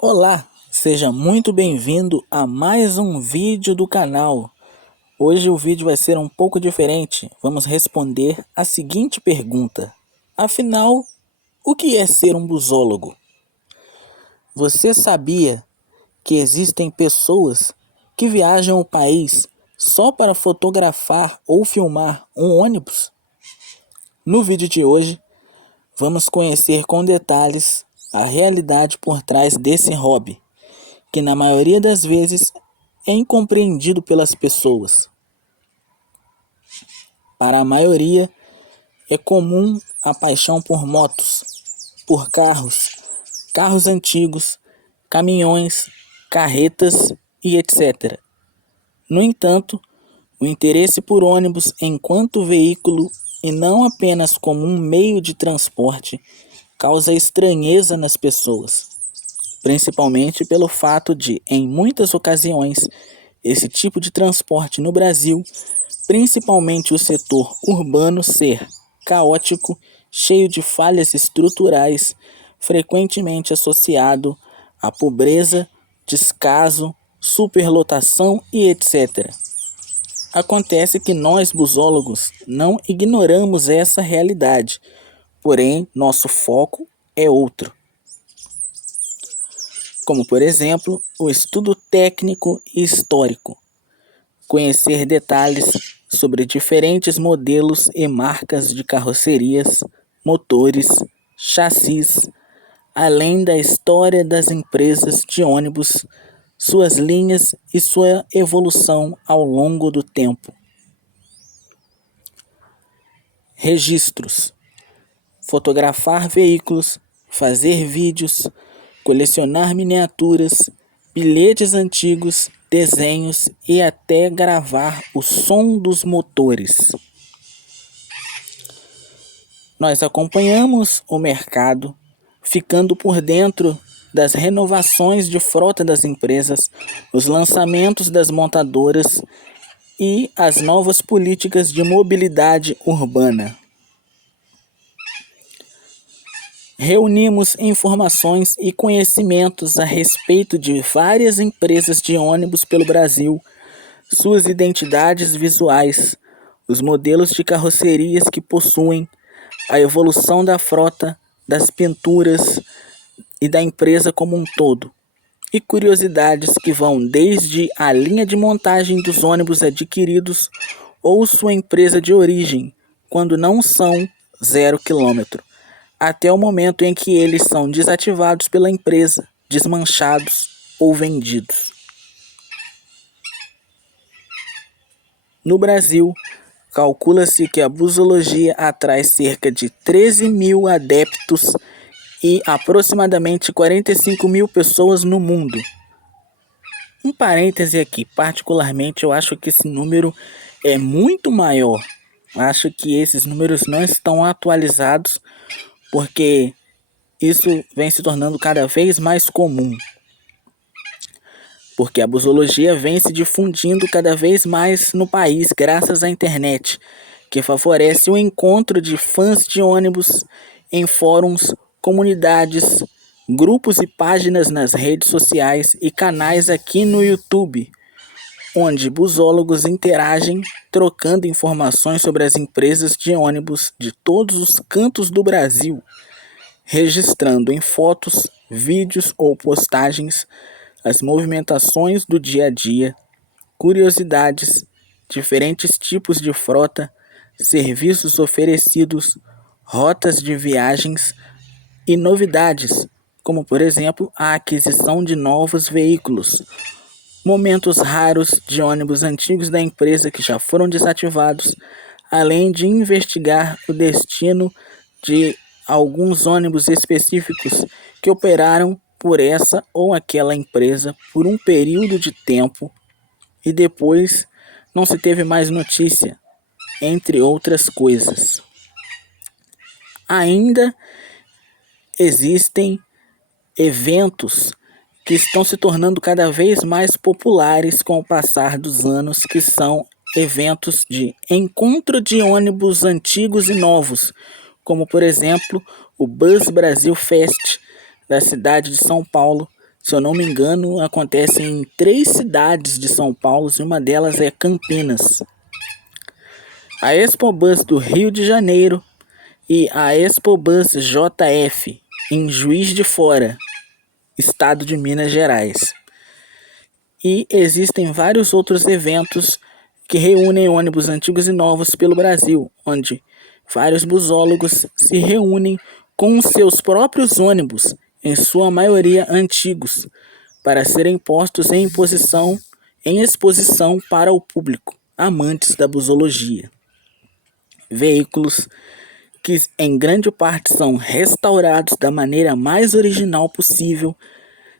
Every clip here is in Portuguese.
Olá, seja muito bem-vindo a mais um vídeo do canal. Hoje o vídeo vai ser um pouco diferente. Vamos responder a seguinte pergunta. Afinal, o que é ser um busólogo? Você sabia que existem pessoas que viajam o país só para fotografar ou filmar um ônibus? No vídeo de hoje, vamos conhecer com detalhes a realidade por trás desse hobby, que na maioria das vezes é incompreendido pelas pessoas. Para a maioria, é comum a paixão por motos, por carros, carros antigos, caminhões, carretas e etc. No entanto, o interesse por ônibus enquanto veículo e não apenas como um meio de transporte causa estranheza nas pessoas, principalmente pelo fato de, em muitas ocasiões, esse tipo de transporte no Brasil, principalmente o setor urbano, ser caótico, cheio de falhas estruturais, frequentemente associado à pobreza, descaso, superlotação e etc. Acontece que nós, busólogos, não ignoramos essa realidade, porém, nosso foco é outro, como por exemplo, o estudo técnico e histórico, conhecer detalhes sobre diferentes modelos e marcas de carrocerias, motores, chassis, além da história das empresas de ônibus, suas linhas e sua evolução ao longo do tempo. Registros: fotografar veículos, fazer vídeos, colecionar miniaturas, bilhetes antigos, desenhos e até gravar o som dos motores. Nós acompanhamos o mercado, ficando por dentro das renovações de frota das empresas, os lançamentos das montadoras e as novas políticas de mobilidade urbana. Reunimos informações e conhecimentos a respeito de várias empresas de ônibus pelo Brasil, suas identidades visuais, os modelos de carrocerias que possuem, a evolução da frota, das pinturas e da empresa como um todo, e curiosidades que vão desde a linha de montagem dos ônibus adquiridos ou sua empresa de origem, quando não são 0 km, até o momento em que eles são desativados pela empresa, desmanchados ou vendidos. No Brasil, calcula-se que a busologia atrai cerca de 13 mil adeptos e aproximadamente 45 mil pessoas no mundo. Um parêntese aqui, particularmente eu acho que esse número é muito maior. Acho que esses números não estão atualizados, porque isso vem se tornando cada vez mais comum. Porque a busologia vem se difundindo cada vez mais no país graças à internet, que favorece o encontro de fãs de ônibus em fóruns, comunidades, grupos e páginas nas redes sociais e canais aqui no YouTube, onde busólogos interagem, trocando informações sobre as empresas de ônibus de todos os cantos do Brasil, registrando em fotos, vídeos ou postagens as movimentações do dia a dia, curiosidades, diferentes tipos de frota, serviços oferecidos, rotas de viagens e novidades, como por exemplo a aquisição de novos veículos, momentos raros de ônibus antigos da empresa que já foram desativados, além de investigar o destino de alguns ônibus específicos que operaram por essa ou aquela empresa por um período de tempo e depois não se teve mais notícia, entre outras coisas. Ainda existem eventos que estão se tornando cada vez mais populares com o passar dos anos, que são eventos de encontro de ônibus antigos e novos, como por exemplo o Bus Brasil Fest da cidade de São Paulo, Se eu não me engano, acontece em 3 cidades de São Paulo e uma delas é Campinas. A Expobus do Rio de Janeiro e a Expobus JF em Juiz de Fora, estado de Minas Gerais. E existem vários outros eventos que reúnem ônibus antigos e novos pelo Brasil, onde vários busólogos se reúnem com seus próprios ônibus, em sua maioria antigos, para serem postos em exposição para o público, amantes da busologia. Veículos que em grande parte são restaurados da maneira mais original possível,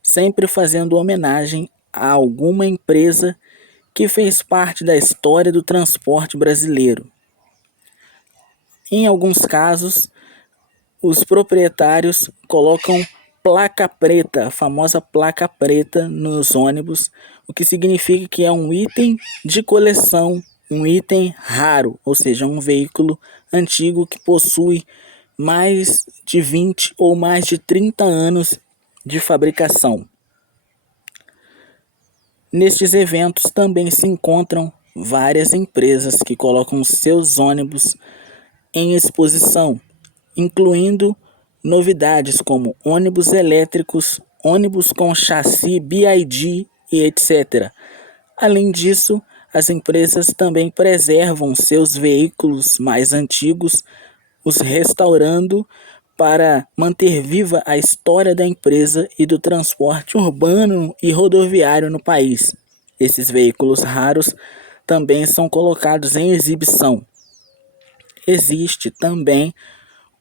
sempre fazendo homenagem a alguma empresa que fez parte da história do transporte brasileiro. Em alguns casos, os proprietários colocam placa preta, a famosa placa preta nos ônibus, o que significa que é um item de coleção, um item raro, ou seja, um veículo antigo que possui mais de 20 ou mais de 30 anos de fabricação. Nestes eventos também se encontram várias empresas que colocam seus ônibus em exposição, incluindo novidades como ônibus elétricos, ônibus com chassi BYD e etc. Além disso, as empresas também preservam seus veículos mais antigos, os restaurando para manter viva a história da empresa e do transporte urbano e rodoviário no país. Esses veículos raros também são colocados em exibição. Existe também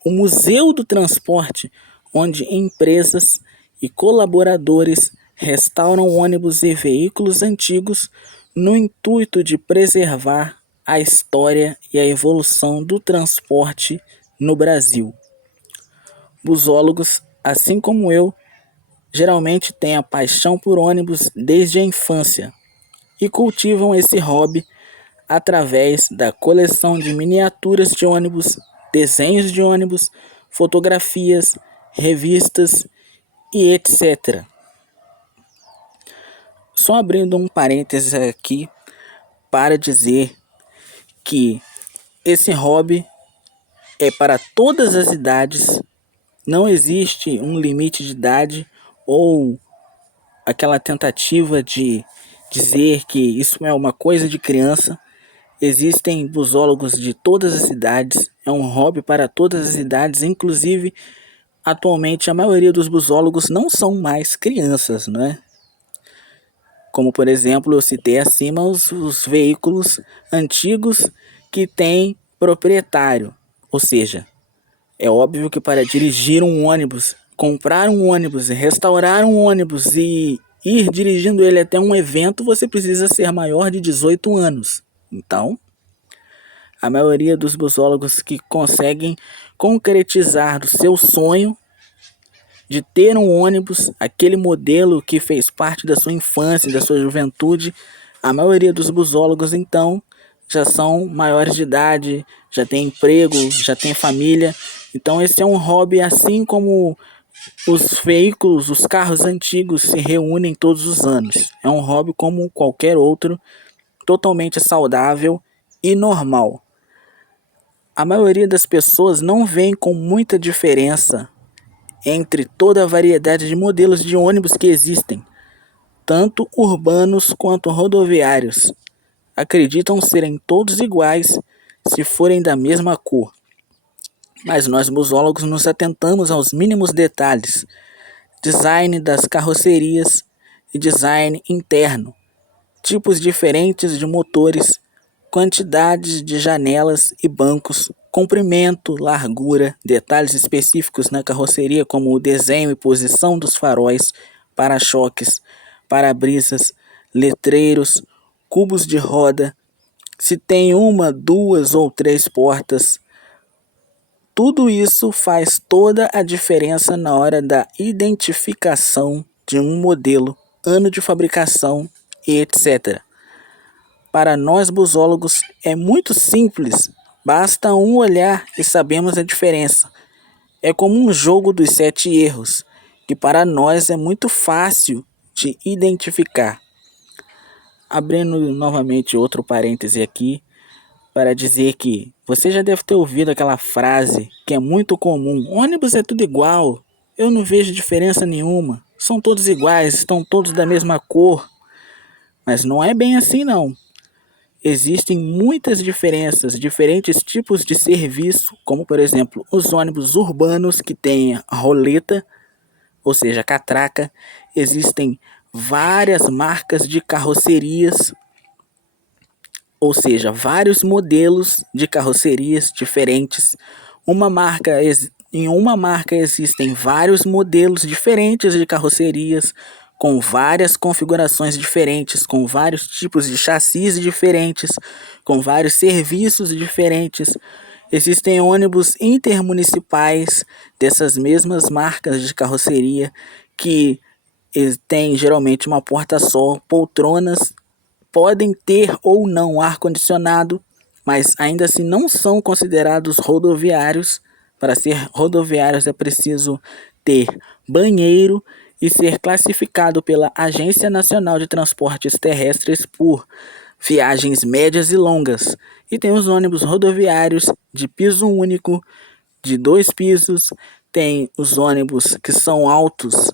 o Museu do Transporte, onde empresas e colaboradores restauram ônibus e veículos antigos no intuito de preservar a história e a evolução do transporte no Brasil. Busólogos, assim como eu, geralmente têm a paixão por ônibus desde a infância e cultivam esse hobby através da coleção de miniaturas de ônibus, desenhos de ônibus, fotografias, revistas e etc. Só abrindo um parênteses aqui para dizer que esse hobby é para todas as idades, não existe um limite de idade ou aquela tentativa de dizer que isso é uma coisa de criança. Existem busólogos de todas as idades, é um hobby para todas as idades, inclusive atualmente a maioria dos busólogos não são mais crianças, né? Como por exemplo, eu citei acima os veículos antigos que têm proprietário, ou seja, é óbvio que para dirigir um ônibus, comprar um ônibus, restaurar um ônibus e ir dirigindo ele até um evento, você precisa ser maior de 18 anos. Então, a maioria dos busólogos que conseguem concretizar o seu sonho de ter um ônibus, aquele modelo que fez parte da sua infância, da sua juventude, a maioria dos busólogos então já são maiores de idade, já tem emprego, já tem família. Então esse é um hobby, assim como os veículos, os carros antigos se reúnem todos os anos. É um hobby como qualquer outro, totalmente saudável e normal. A maioria das pessoas não vê com muita diferença entre toda a variedade de modelos de ônibus que existem, tanto urbanos quanto rodoviários. Acreditam serem todos iguais se forem da mesma cor. Mas nós busólogos nos atentamos aos mínimos detalhes, design das carrocerias e design interno, tipos diferentes de motores, quantidades de janelas e bancos, comprimento, largura, detalhes específicos na carroceria como o desenho e posição dos faróis, para-choques, para-brisas, letreiros, cubos de roda, se tem uma, duas ou três portas. Tudo isso faz toda a diferença na hora da identificação de um modelo, ano de fabricação e etc. Para nós busólogos é muito simples, basta um olhar e sabemos a diferença. É como um jogo dos 7 erros. que para nós é muito fácil de identificar. Abrindo novamente outro parêntese aqui, para dizer que você já deve ter ouvido aquela frase que é muito comum: ônibus é tudo igual, eu não vejo diferença nenhuma, são todos iguais, estão todos da mesma cor. Mas não é bem assim não. Existem muitas diferenças, diferentes tipos de serviço, como por exemplo os ônibus urbanos que têm a roleta, ou seja, catraca. Existem várias marcas de carrocerias, ou seja, vários modelos de carrocerias diferentes. Em uma marca existem vários modelos diferentes de carrocerias, com várias configurações diferentes, com vários tipos de chassis diferentes, com vários serviços diferentes. Existem ônibus intermunicipais dessas mesmas marcas de carroceria que têm geralmente uma porta só, poltronas, podem ter ou não ar-condicionado, mas ainda assim não são considerados rodoviários. Para ser rodoviários é preciso ter banheiro e ser classificado pela Agência Nacional de Transportes Terrestres por viagens médias e longas. E tem os ônibus rodoviários de piso único, de 2 pisos, tem os ônibus que são altos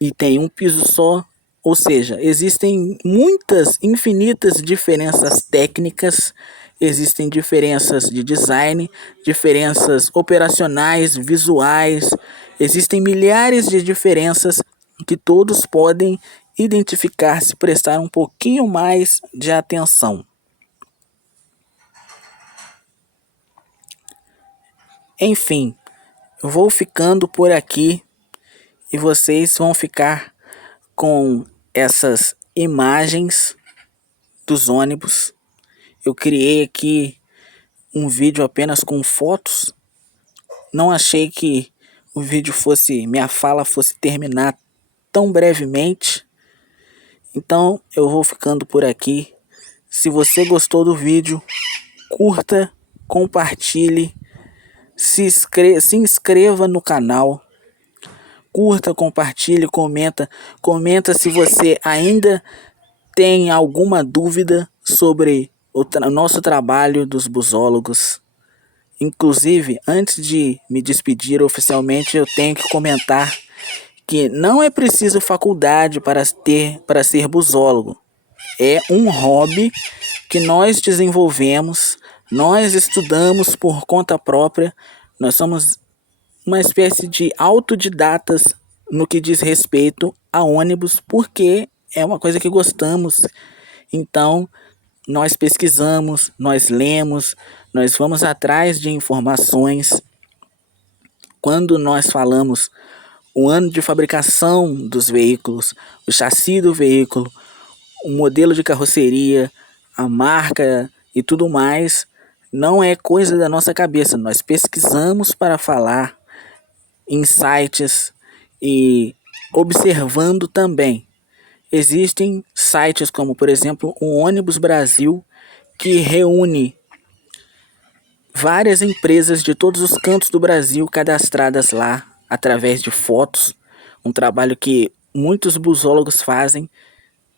e tem um piso só. Ou seja, existem muitas, infinitas diferenças técnicas, existem diferenças de design, diferenças operacionais, visuais, existem milhares de diferenças que todos podem identificar se prestar um pouquinho mais de atenção. Enfim, eu vou ficando por aqui e vocês vão ficar com essas imagens dos ônibus. Eu criei aqui um vídeo apenas com fotos. Não achei que minha fala fosse terminar tão brevemente. Então eu vou ficando por aqui. Se você gostou do vídeo, curta, compartilhe, se inscreva no canal. Curta, compartilhe, comenta. Comenta se você ainda tem alguma dúvida sobre o nosso trabalho dos busólogos. Inclusive, antes de me despedir oficialmente, eu tenho que comentar que não é preciso faculdade para ser busólogo. É um hobby que nós desenvolvemos, nós estudamos por conta própria. Nós somos uma espécie de autodidatas no que diz respeito a ônibus, porque é uma coisa que gostamos. Então, nós pesquisamos, nós lemos, nós vamos atrás de informações. Quando nós falamos o ano de fabricação dos veículos, o chassi do veículo, o modelo de carroceria, a marca e tudo mais, não é coisa da nossa cabeça. Nós pesquisamos para falar em sites e observando também. Existem sites como, por exemplo, o Ônibus Brasil, que reúne várias empresas de todos os cantos do Brasil cadastradas lá através de fotos. Um trabalho que muitos busólogos fazem,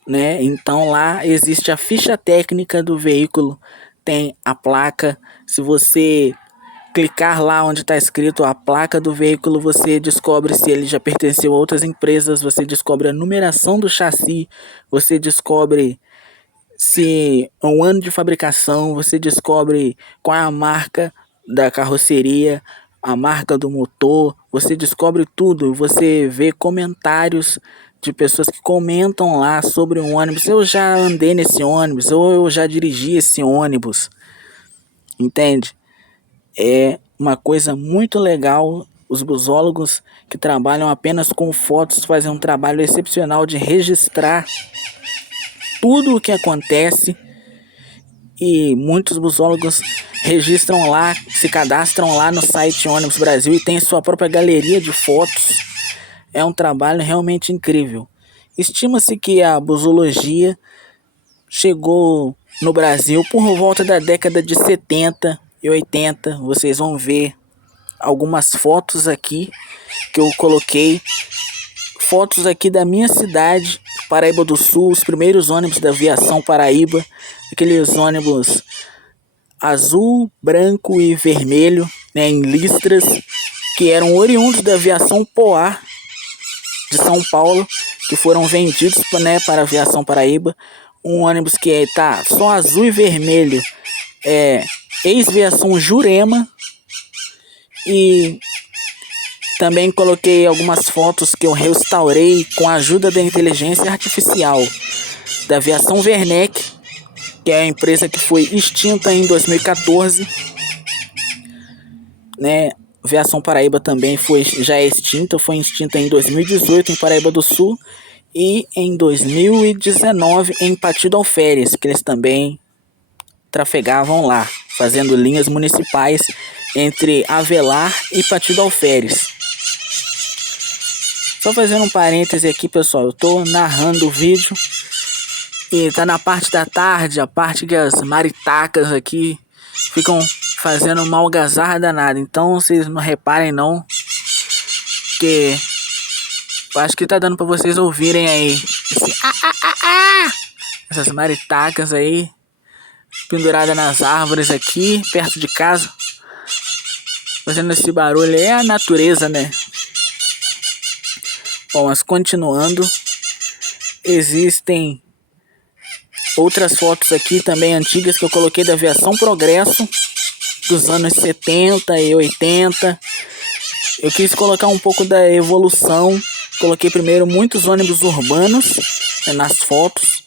né? Então lá existe a ficha técnica do veículo, tem a placa. Se você clicar lá onde está escrito a placa do veículo, você descobre se ele já pertenceu a outras empresas, você descobre a numeração do chassi, você descobre se o ano de fabricação, você descobre qual é a marca da carroceria, a marca do motor, você descobre tudo. Você vê comentários de pessoas que comentam lá sobre o ônibus: eu já andei nesse ônibus, ou eu já dirigi esse ônibus. Entende? É uma coisa muito legal. Os busólogos que trabalham apenas com fotos fazem um trabalho excepcional de registrar tudo o que acontece, e muitos busólogos registram lá, se cadastram lá no site Ônibus Brasil e tem sua própria galeria de fotos. É um trabalho realmente incrível. Estima-se que a busologia chegou no Brasil por volta da década de 70 e 80. Vocês vão ver algumas fotos aqui que eu coloquei fotos aqui da minha cidade, Paraíba do Sul, os primeiros ônibus da Aviação Paraíba, aqueles ônibus azul, branco e vermelho, né, em listras, que eram oriundos da Aviação Poá de São Paulo, que foram vendidos, né, para a Aviação Paraíba. Um ônibus que tá só azul e vermelho, ex-Viação Jurema. E também coloquei algumas fotos que eu restaurei com a ajuda da inteligência artificial da Aviação Werneck, que é a empresa que foi extinta em 2014, né? Aviação Paraíba também já é extinta, foi extinta em 2018 em Paraíba do Sul e em 2019 em Pati do Alferes, que eles também trafegavam lá, fazendo linhas municipais entre Avelar e Pati do Alferes. Só fazendo um parêntese aqui, pessoal, eu tô narrando o vídeo e tá na parte da tarde, a parte que as maritacas aqui ficam fazendo uma algazarra danada. Então vocês não reparem não, que eu acho que tá dando pra vocês ouvirem aí essas maritacas aí penduradas nas árvores aqui perto de casa, fazendo esse barulho. É a natureza, né? Bom, mas continuando, existem outras fotos aqui também antigas que eu coloquei da Aviação Progresso dos anos 70 e 80. Eu quis colocar um pouco da evolução. Coloquei primeiro muitos ônibus urbanos, né, nas fotos,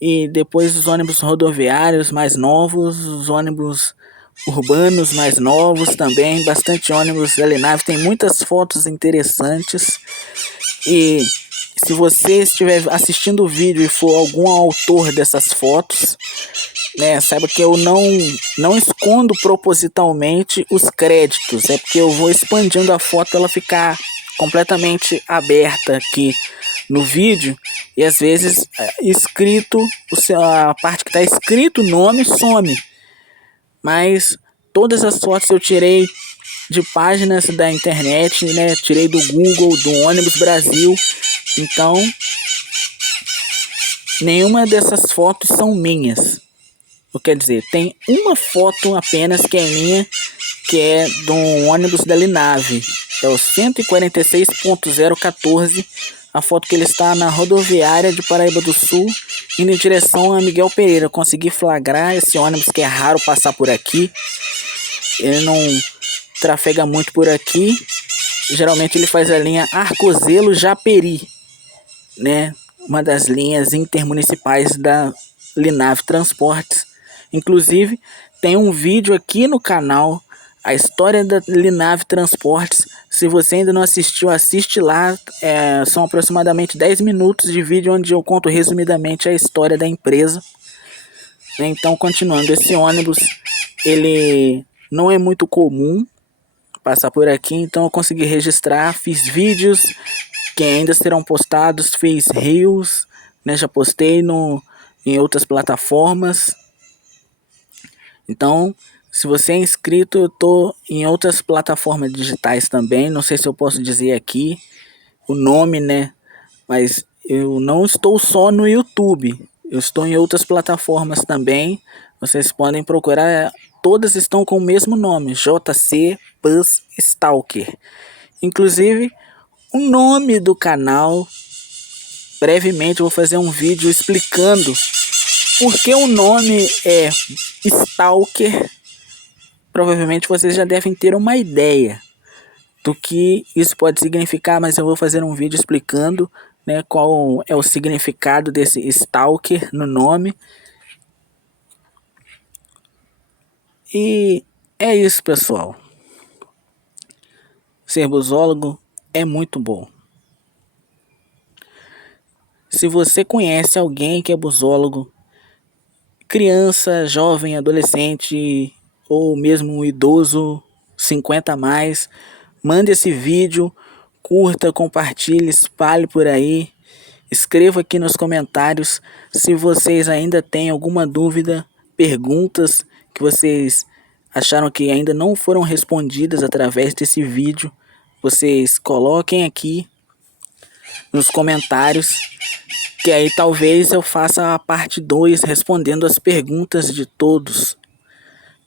e depois os ônibus rodoviários mais novos, os ônibus urbanos mais novos também, bastante ônibus da Linave. Tem muitas fotos interessantes. E se você estiver assistindo o vídeo e for algum autor dessas fotos, né, saiba que eu não escondo propositalmente os créditos. É porque eu vou expandindo a foto, ela ficar completamente aberta aqui no vídeo, e às vezes escrito, a parte que está escrito o nome some. Mas todas as fotos eu tirei de páginas da internet, né? Tirei do Google, do Ônibus Brasil. Então, nenhuma dessas fotos são minhas. Quer dizer, tem uma foto apenas que é minha, que é do ônibus da Linave. É o 146.014. A foto que ele está na rodoviária de Paraíba do Sul, indo em direção a Miguel Pereira. Eu consegui flagrar esse ônibus, que é raro passar por aqui. Ele não trafega muito por aqui. Geralmente ele faz a linha Arcozelo-Japeri, né? Uma das linhas intermunicipais da Linave Transportes. Inclusive, tem um vídeo aqui no canal, a história da Linave Transportes. Se você ainda não assistiu, assiste lá. São aproximadamente 10 minutos de vídeo onde eu conto resumidamente a história da empresa. Então, continuando, esse ônibus, ele não é muito comum passar por aqui, então eu consegui registrar, fiz vídeos que ainda serão postados, fiz reels, né, já postei em outras plataformas. Então, se você é inscrito, eu tô em outras plataformas digitais também. Não sei se eu posso dizer aqui o nome, né? Mas eu não estou só no YouTube. Eu estou em outras plataformas também. Vocês podem procurar. Todas estão com o mesmo nome, JC Bus Stalker. Inclusive, o nome do canal. Brevemente eu vou fazer um vídeo explicando por que o nome é Stalker. Provavelmente vocês já devem ter uma ideia do que isso pode significar, mas eu vou fazer um vídeo explicando, né, qual é o significado desse Stalker no nome. E é isso, pessoal. Ser busólogo é muito bom. Se você conhece alguém que é busólogo, criança, jovem, adolescente ou mesmo um idoso 50 a mais, mande esse vídeo, curta, compartilhe, espalhe por aí. Escreva aqui nos comentários se vocês ainda têm alguma dúvida, perguntas que vocês acharam que ainda não foram respondidas através desse vídeo. vocês coloquem aqui nos comentários, que aí talvez eu faça a parte 2 respondendo as perguntas de todos.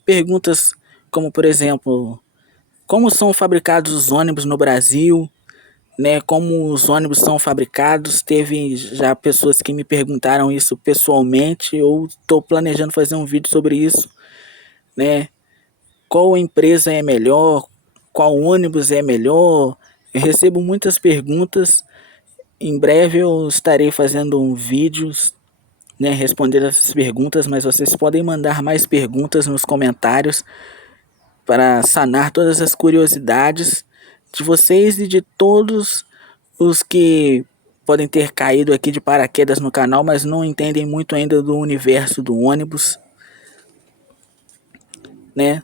Perguntas como, por exemplo, como são fabricados os ônibus no Brasil, né? Como os ônibus são fabricados. Teve já pessoas que me perguntaram isso pessoalmente. Eu estou planejando fazer um vídeo sobre isso, né? Qual empresa é melhor? Qual ônibus é melhor? Eu recebo muitas perguntas. Em breve eu estarei fazendo vídeos, né, respondendo essas perguntas, mas vocês podem mandar mais perguntas nos comentários para sanar todas as curiosidades de vocês e de todos os que podem ter caído aqui de paraquedas no canal, mas não entendem muito ainda do universo do ônibus, né?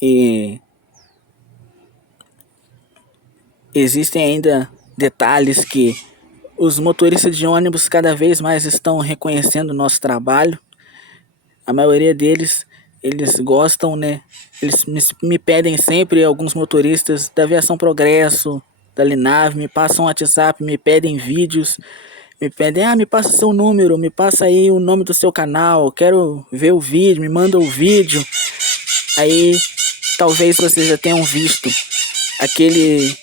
E existem ainda detalhes que os motoristas de ônibus cada vez mais estão reconhecendo o nosso trabalho. A maioria deles, eles gostam, né? Eles me pedem sempre, alguns motoristas da Aviação Progresso, da Linav, me passam um WhatsApp, me pedem vídeos, me pedem, me passa seu número, me passa aí o nome do seu canal, quero ver o vídeo, me manda o vídeo. Aí, talvez vocês já tenham visto aquele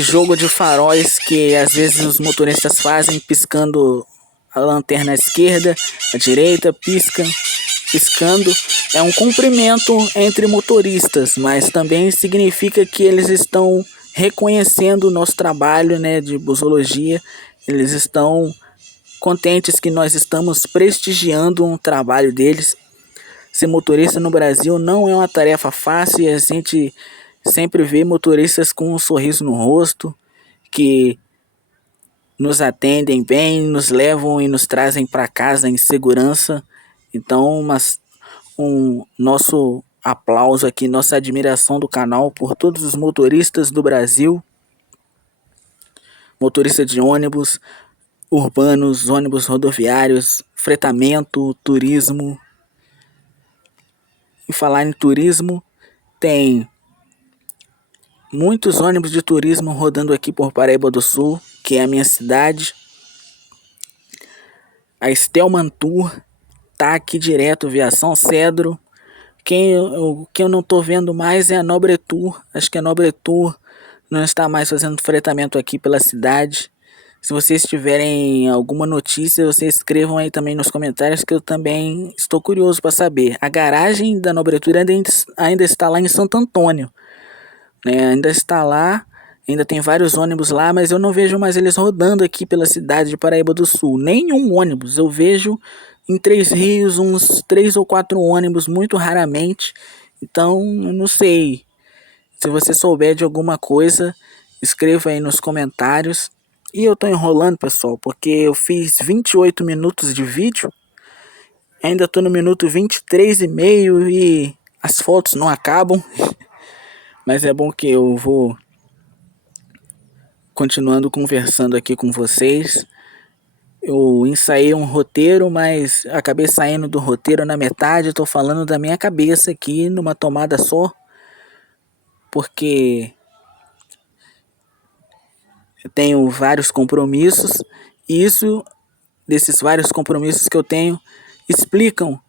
jogo de faróis que às vezes os motoristas fazem, piscando a lanterna à esquerda, à direita, piscando. É um cumprimento entre motoristas, mas também significa que eles estão reconhecendo o nosso trabalho, né, de busologia. Eles estão contentes que nós estamos prestigiando um trabalho deles. Ser motorista no Brasil não é uma tarefa fácil e a gente sempre vê motoristas com um sorriso no rosto, que nos atendem bem, nos levam e nos trazem para casa em segurança. Então, nosso aplauso aqui, nossa admiração do canal por todos os motoristas do Brasil, motorista de ônibus urbanos, ônibus rodoviários, fretamento, turismo. E falar em turismo, tem muitos ônibus de turismo rodando aqui por Paraíba do Sul, que é a minha cidade. A Stelman Tour tá aqui direto via São Cedro. Quem eu não tô vendo mais é a Nobre Tour. Acho que a Nobre Tour não está mais fazendo fretamento aqui pela cidade. Se vocês tiverem alguma notícia, vocês escrevam aí também nos comentários, que eu também estou curioso para saber. A garagem da Nobre Tour ainda está lá em Santo Antônio, né? Ainda está lá, ainda tem vários ônibus lá, mas eu não vejo mais eles rodando aqui pela cidade de Paraíba do Sul. Nenhum ônibus. Eu vejo em Três Rios uns 3 ou 4 ônibus, muito raramente. Então, eu não sei. Se você souber de alguma coisa, escreva aí nos comentários. E eu tô enrolando, pessoal, porque eu fiz 28 minutos de vídeo. Ainda tô no minuto 23,5 e as fotos não acabam. Mas é bom que eu vou continuando conversando aqui com vocês. Eu ensaiei um roteiro, mas acabei saindo do roteiro na metade. Tô falando da minha cabeça aqui numa tomada só, porque eu tenho vários compromissos, e desses vários compromissos que eu tenho, explicam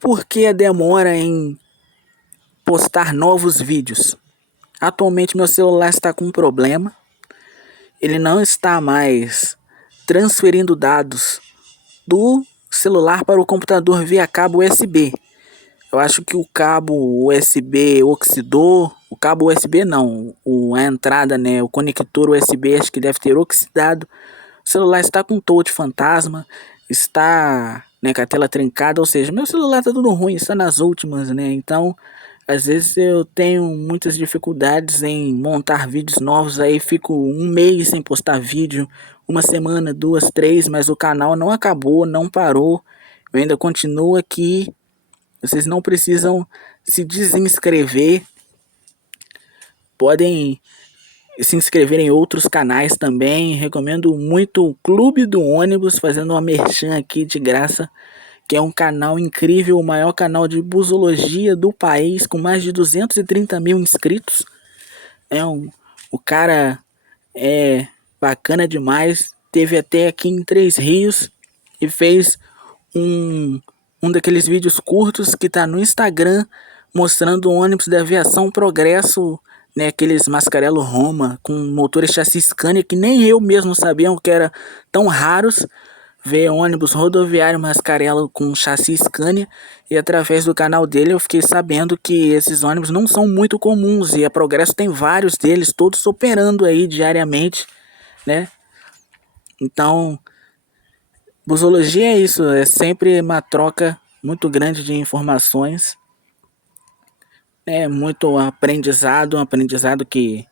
por que a demora em postar novos vídeos. Atualmente meu celular está com um problema, ele não está mais transferindo dados do celular para o computador via cabo USB. Eu acho que o cabo USB oxidou, o cabo USB não, a entrada, né, o conector USB acho que deve ter oxidado. O celular está com touch fantasma, está, né, com a tela trincada, ou seja, meu celular está tudo ruim, está nas últimas, né? Então, às vezes eu tenho muitas dificuldades em montar vídeos novos, aí fico um mês sem postar vídeo, uma semana, 2, 3, mas o canal não acabou, não parou, eu ainda continuo aqui. Vocês não precisam se desinscrever, podem se inscrever em outros canais também. Recomendo muito o Clube do Ônibus, fazendo uma merchan aqui de graça, que é um canal incrível, o maior canal de busologia do país, com mais de 230 mil inscritos. O cara é bacana demais. Teve até aqui em Três Rios e fez um, um daqueles vídeos curtos que tá no Instagram mostrando o ônibus da Aviação Progresso, né, aqueles Mascarello Roma com motores chassi Scania que nem eu mesmo sabia que era tão raros. Ver ônibus rodoviário Mascarello com chassi Scania, e através do canal dele eu fiquei sabendo que esses ônibus não são muito comuns e a Progresso tem vários deles, todos operando aí diariamente, né? Então, busologia é isso, é sempre uma troca muito grande de informações, é muito aprendizado, um aprendizado que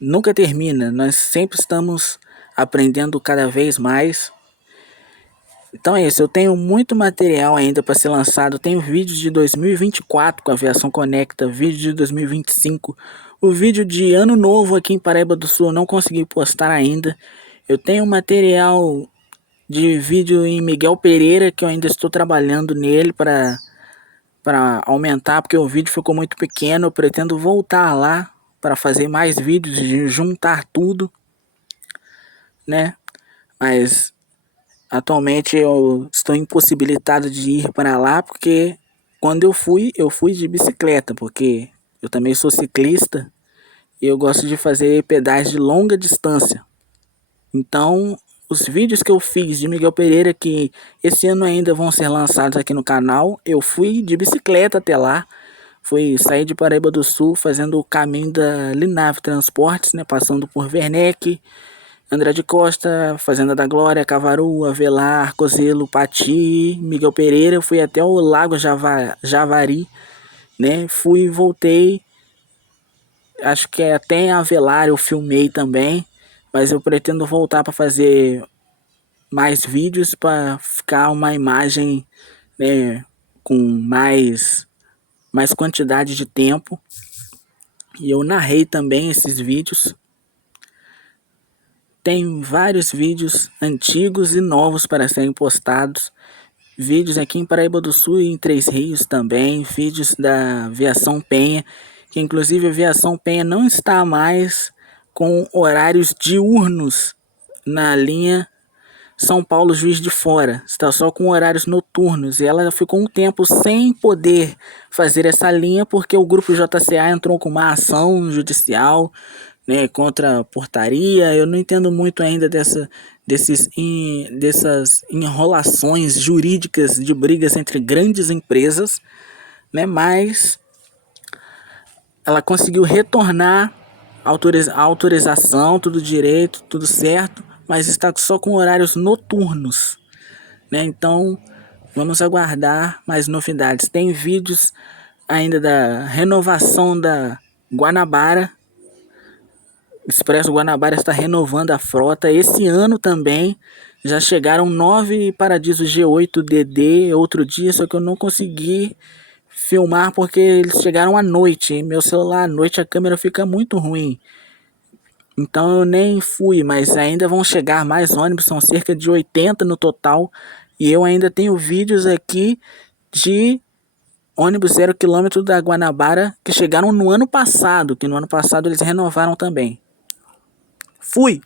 nunca termina, nós sempre estamos aprendendo cada vez mais. Então é isso, eu tenho muito material ainda para ser lançado. Eu tenho vídeos de 2024 com a Aviação Conecta, vídeo de 2025, o vídeo de Ano Novo aqui em Paraíba do Sul eu não consegui postar ainda. Eu tenho material de vídeo em Miguel Pereira que eu ainda estou trabalhando nele para aumentar, porque o vídeo ficou muito pequeno. Eu pretendo voltar lá para fazer mais vídeos e juntar tudo, né? Mas atualmente eu estou impossibilitado de ir para lá porque quando eu fui de bicicleta, porque eu também sou ciclista e eu gosto de fazer pedais de longa distância. Então, os vídeos que eu fiz de Miguel Pereira, que esse ano ainda vão ser lançados aqui no canal, eu fui de bicicleta até lá. Fui sair de Paraíba do Sul fazendo o caminho da Linave Transportes, né, passando por Werneck, André de Costa, Fazenda da Glória, Cavaru, Avelar, Cozelo, Pati, Miguel Pereira. Eu fui até o Lago Javari, né? Fui e voltei. Acho que até em Avelar eu filmei também. Mas eu pretendo voltar para fazer mais vídeos para ficar uma imagem, né, com mais quantidade de tempo. E eu narrei também esses vídeos. Tem vários vídeos antigos e novos para serem postados. Vídeos aqui em Paraíba do Sul e em Três Rios também. Vídeos da Aviação Penha, que inclusive a Aviação Penha não está mais com horários diurnos na linha São Paulo Juiz de Fora. Está só com horários noturnos. E ela ficou um tempo sem poder fazer essa linha porque o grupo JCA entrou com uma ação judicial, né, contra a portaria. Eu não entendo muito ainda dessas enrolações jurídicas de brigas entre grandes empresas, né, mas ela conseguiu retornar a autorização, tudo direito, tudo certo, mas está só com horários noturnos, né? Então vamos aguardar mais novidades. Tem vídeos ainda da renovação da Guanabara. Expresso Guanabara está renovando a frota. Esse ano também já chegaram 9 Paradiso G8DD outro dia, só que eu não consegui filmar porque eles chegaram à noite. Meu celular à noite a câmera fica muito ruim. Então eu nem fui, mas ainda vão chegar mais ônibus, são cerca de 80 no total. E eu ainda tenho vídeos aqui de ônibus 0 km da Guanabara que chegaram no ano passado, que no ano passado eles renovaram também. Fui!